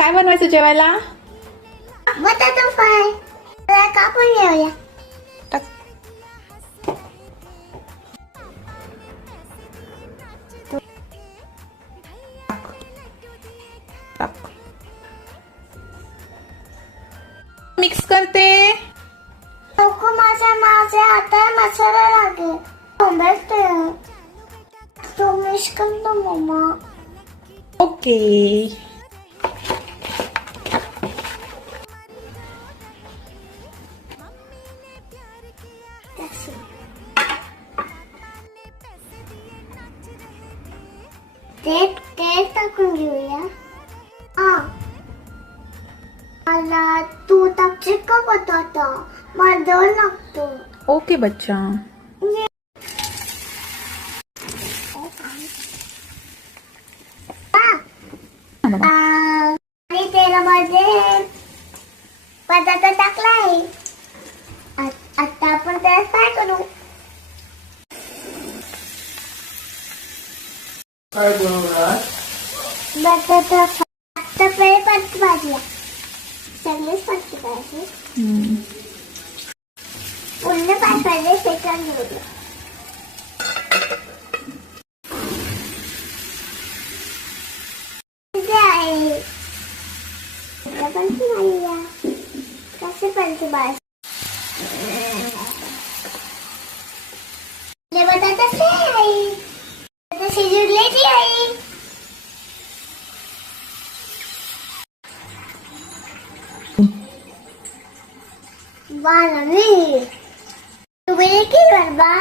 काय बनवायचं जेवायला? बटाटा फ्राय. त्याला कापून घेऊया. टाक. टाक. मिक्स करते. नको माझ्या हाताला मसाला लागेल. थांबते. तो मिक्स करतो मम्मा. ओके. तेल टाकून घेऊया. मला तू टाकशील का बटाटा? मला दोन लागतो. ओके बच्चा. आणि तेलामध्ये बटाटा टाकलाय. आता आपण त्याला फ्राय करू. काय बनवणार? बटाटा आता पहिले पाच भाजला. सगळेच पाच भाजले. पूर्ण पाच भाजले सेकंड घेऊया. कसे पंच भाज बटाटा फ्राय. शिजवलेली आहे. वाला मी तुम्ही की गरबा